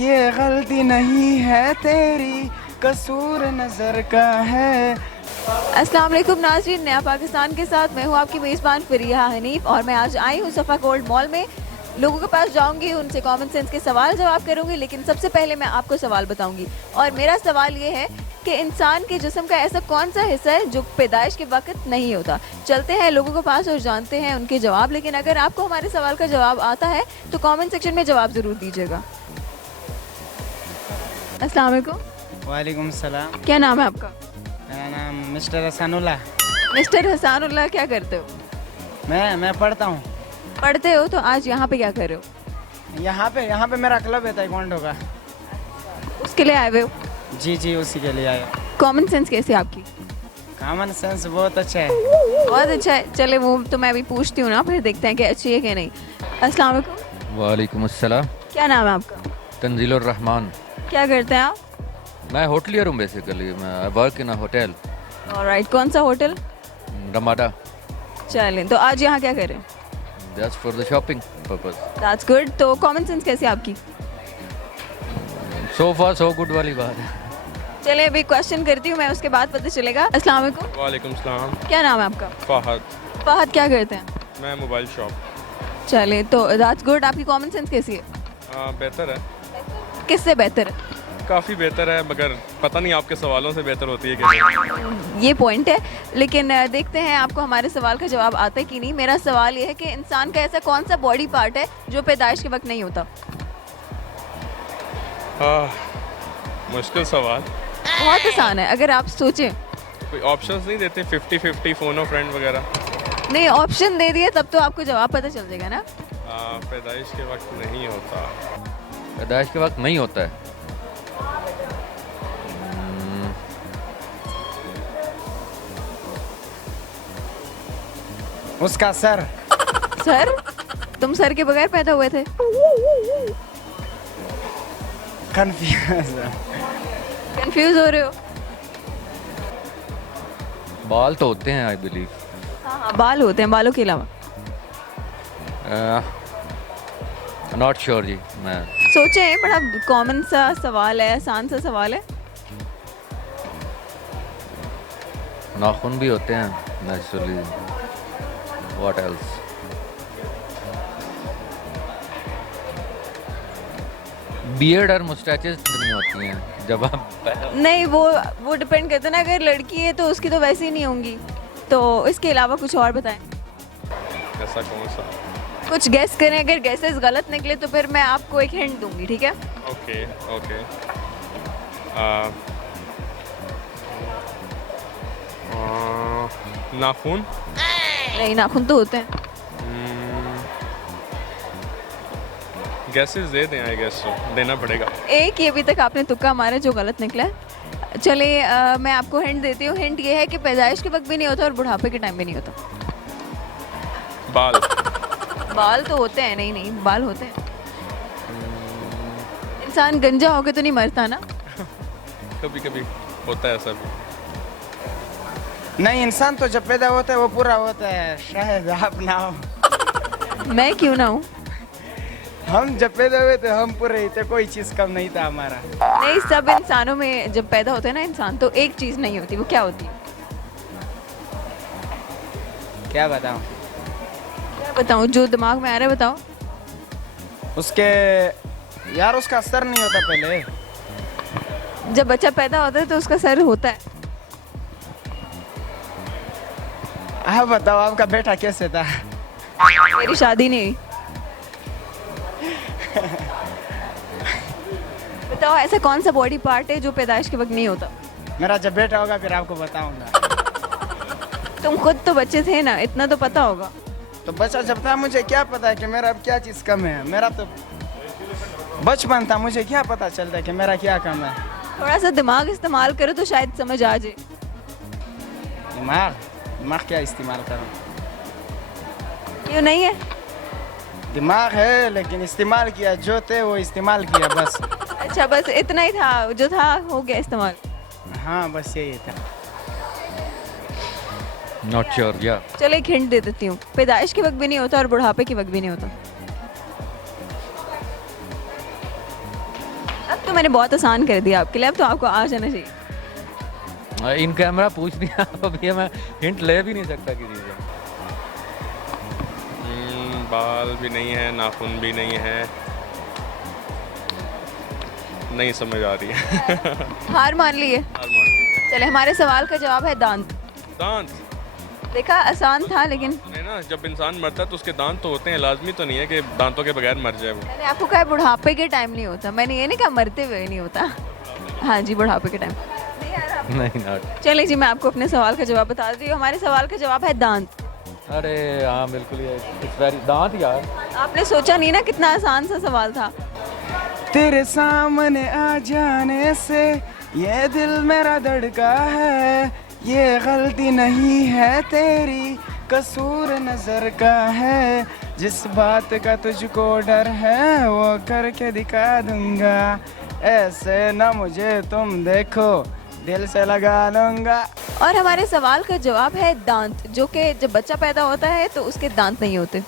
ये गलती नहीं है तेरी, कसूर नजर का है। अस्सलाम वालेकुम नाज़रीन, नया पाकिस्तान के साथ मैं हूँ आपकी मेज़बान फ़रिया हनीफ और मैं आज आई हूँ सफ़ा गोल्ड मॉल में। लोगों के पास जाऊँगी, उनसे कॉमन सेंस के सवाल जवाब करूँगी, लेकिन सबसे पहले मैं आपको सवाल बताऊँगी। और मेरा सवाल ये है कि इंसान के जिस्म का ऐसा कौन सा हिस्सा है जो पैदाइश के वक्त नहीं होता। चलते हैं लोगों के पास और जानते हैं उनके जवाब, लेकिन अगर आपको हमारे सवाल का जवाब आता है तो कॉमेंट सेक्शन में जवाब ज़रूर दीजिएगा। अस्सलाम वालेकुम। वालेकुम सलाम। क्या नाम है आपका? मेरा नाम मिस्टर हसानुल्लाह। मिस्टर हसानुल्लाह, क्या करते हो? मैं पढ़ता हूँ। पढ़ते हो, तो आज यहाँ पे क्या कर रहे हो? यहाँ पे मेरा क्लब है ताइक्वांडो का। उसके लिए आए हुए हो? जी उसी के लिए आया। कॉमन सेंस कैसी है आपकी? कॉमन सेंस बहुत अच्छा है। बहुत अच्छा है। चले वो तो मैं भी पूछती हूँ ना, फिर देखते हैं कि अच्छी है कि नहीं। अस्सलाम वालेकुम। वालेकुम अस्सलाम। क्या नाम है आपका? तंजीलुर रहमान। क्या करते हैं आप? मैं होटलियर हूँ बेसिकली। मैं work in a hotel. Alright, कौन सा होटल? रमाडा। चलें, तो आज यहाँ क्या करें? Just for the shopping purpose. That's good. तो कॉमन सेंस कैसी है आपकी? सो फार सो गुड वाली बात है। चले अभी क्वेश्चन करती हूँ मैं, उसके बाद पता चलेगा। अस्सलाम वालेकुम। वालेकुम सलाम। क्या नाम है आपका? फहद। फहद, क्या करते हैं? मैं मोबाइल शॉप। चलें, तो दैट्स गुड। आपकी कॉमन सेंस कैसी है? बेहतर है, किससे बेहतर है? काफ़ी बेहतर है, मगर पता नहीं आपके सवालों से बेहतर होती है कि नहीं। ये पॉइंट है, लेकिन देखते हैं आपको हमारे सवाल का जवाब आता है कि नहीं। मेरा सवाल ये है कि इंसान का ऐसा कौन सा बॉडी पार्ट है जो पैदाइश के वक्त नहीं होता? मुश्किल सवाल। बहुत आसान है, अगर आप सोचें। कोई ऑप्शंस नहीं देते? 50-50 फोनो फ्रेंड वगैरह? नहीं, ऑप्शन दे दिए तब तो आपको जवाब पता चल जाएगा ना। पैदाइश के वक्त नहीं होता। पैदाइश के वक्त नहीं होता है। उसका सर। सर? तुम सर के बगैर पैदा हुए थे? कंफ्यूज हो रहे हो? बाल तो होते हैं आई बिलीव। हाँ, बाल होते हैं, बालों के अलावा। नॉट श्योर जी। मैं सोचे, बड़ा कॉमन सा सवाल है, आसान सा सवाल है। नाखून भी होते हैं नेचुरली। What else? बियर्ड और मुस्टैचेस नहीं होती हैं जब आप नहीं, वो डिपेंड करता है ना। अगर लड़की है तो उसकी तो वैसे ही नहीं होंगी। तो इसके अलावा कुछ और बताएं। ऐसा कौन सा? कुछ गेस करें, अगर गेसेस गलत निकले तो फिर मैं आपको एक हिंट दूंगी, ठीक है? ओके। नाखून? नहीं, नाखून तो होते हैं। गैसेस दे दें, आई गेस तो देना पड़ेगा। एक ये अभी तक आपने तुक्का मारा जो गलत निकला है। चले मैं आपको हिंट देती हूँ। हिंट ये है कि पैदाइश के वक्त भी नहीं होता और बुढ़ापे के टाइम भी नहीं होता। बाल? बाल तो होते हैं। नहीं, बाल होते हैं। इंसान गंजा होके तो नहीं मरता ना। कभी कभी होता है ऐसा भी। नहीं, इंसान तो जब पैदा होता है वो पूरा होता है। शायद आप ना हो। मैं क्यों ना हूँ? हम जब पैदा हुए थे हम पूरे थे, कोई चीज़ कम नहीं था हमारा। नहीं, सब इंसानों में जब पैदा होते हैं ना इंसान, तो एक चीज़ नहीं होती। वो क्या होती है? क्या बताऊँ? क्या बताऊँ? जो दिमाग में आ रहा है बताओ। उसका सर नहीं होता पहले। जब बच्चा पैदा होता है तो उसका सर होता है। आप बताओ, आपका बेटा कैसे था? मेरी शादी नहीं हुई। बताओ, ऐसा कौन सा बॉडी पार्ट है जो पैदाइश के वक्त नहीं होता? मेरा जब बेटा होगा फिर आपको बताऊंगा। तुम खुद तो बच्चे थे ना, इतना तो पता होगा। तो बच्चा जब था मुझे क्या पता है कि मेरा अब क्या चीज़ कम है। मेरा तो बचपन था, मुझे क्या पता चलता है कि मेरा क्या कम है। थोड़ा सा दिमाग इस्तेमाल करो तो शायद समझ आ जाए। दिमाग क्या इस्तेमाल करूँ? क्यों नहीं है? दिमाग है लेकिन इस्तेमाल किया, जो थे वो इस्तेमाल किया बस। अच्छा, बस इतना ही था, जो था हो गया इस्तेमाल। हाँ, बस यही था। नॉट श्योर या। चलो एक हिंट दे देती हूँ। पैदाइश के वक्त भी नहीं होता और बुढ़ापे के वक्त भी नहीं होता। तो मैंने बहुत आसान कर दिया आपके लिए, अब तो आपको आ जाना चाहिए। इन कैमरा पूछ दिया आप, अभी मैं हिंट ले भी नहीं सकता किसी से। बाल भी नहीं है, नाखून भी नहीं है, नहीं समझ आ रही है। हार मान ली है? हार मान लीजिए। चले, हमारे सवाल का जवाब है दांत। दांत? देखा, आसान था लेकिन नहीं ना, जब इंसान मरता है तो उसके दांत तो होते हैं, लाजमी तो नहीं है कि दांतों के बगैर मर जाए वो। मैंने आपको कहा बुढ़ापे के टाइम नहीं होता, मैंने ये नहीं कहा मरते हुए नहीं होता। हाँ जी, बुढ़ापे के टाइम नहीं ना। चलिए जी, मैं आपको अपने सवाल का जवाब बता रही हूँ। हमारे सवाल का जवाब है दांत। अरे हाँ बिल्कुल, ये इट्स वेरी दांत यार। आपने सोचा नहीं ना कितना आसान सा सवाल था। तेरे सामने आ जाने से ये दिल मेरा धड़का है, ये गलती नहीं है तेरी, कसूर नजर का है, जिस बात का तुझको डर है वो करके दिखा दूंगा, ऐसे ना मुझे तुम देखो, दिल से लगा लूंगा। और हमारे सवाल का जवाब है दांत, जो कि जब बच्चा पैदा होता है तो उसके दांत नहीं होते।